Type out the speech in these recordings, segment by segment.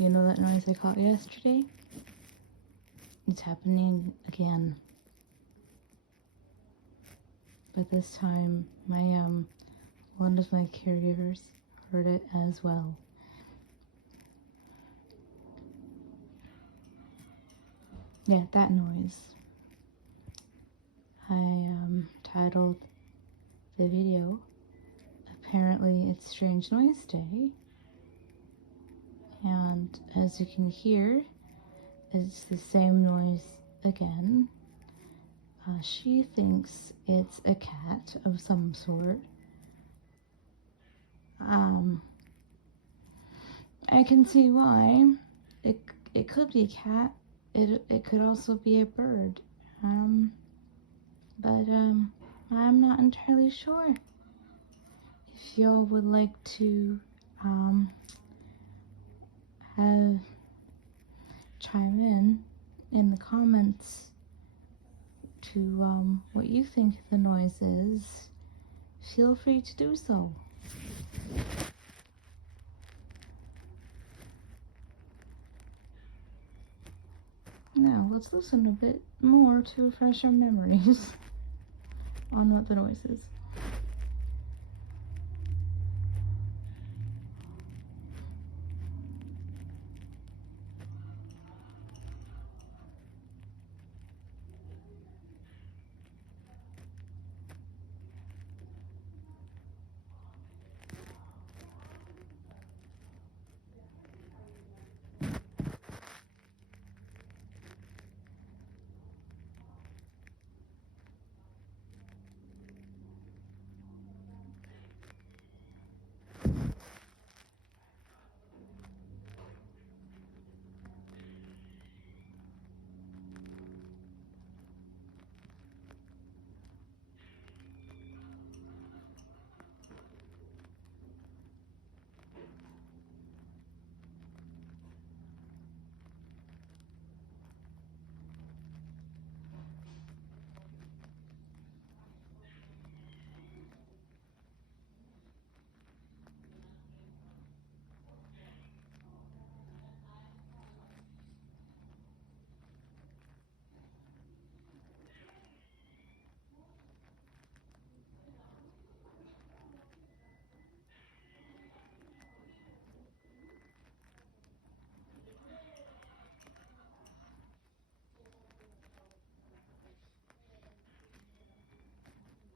You know that noise I caught yesterday? It's happening again. But this time, my one of my caregivers heard it as well. Yeah, that noise. I titled the video, apparently it's Strange Noise Day. And as you can hear, it's the same noise again. She thinks it's a cat of some sort. I can see why. It could be a cat. It could also be a bird. But I'm not entirely sure. If y'all would like to have chime in the comments to what you think the noise is, feel free to do so. Now let's listen a bit more to refresh our memories on what the noise is.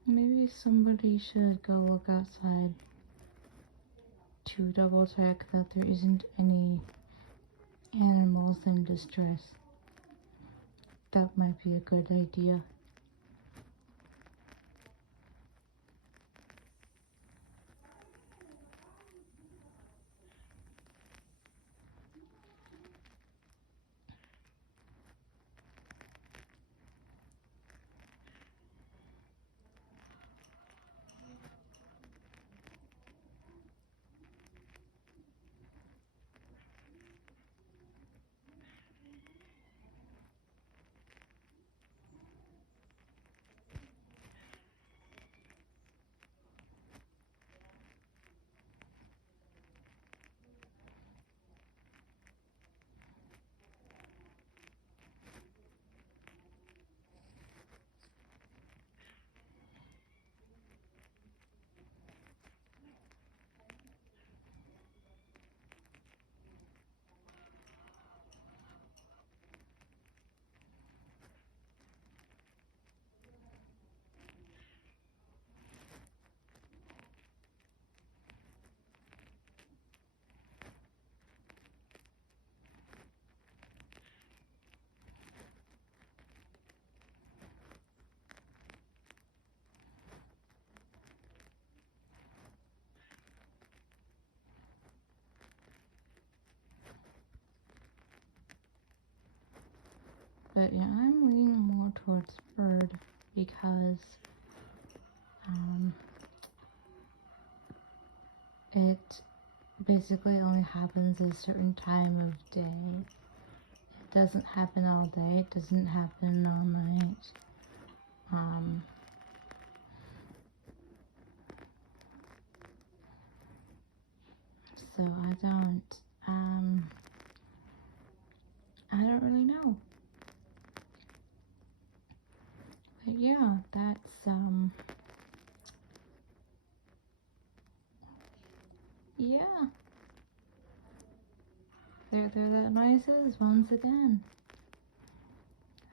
Maybe somebody should go look outside to double check that there isn't any animals in distress. That might be a good idea. But yeah, I'm leaning more towards bird because it basically only happens a certain time of day. It doesn't happen all day, it doesn't happen all night. So I don't Yeah. There that noises once again.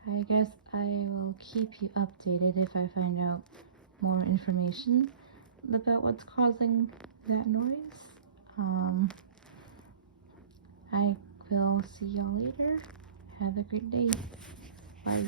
I guess I will keep you updated if I find out more information about what's causing that noise. I will see y'all later. Have a great day. Bye.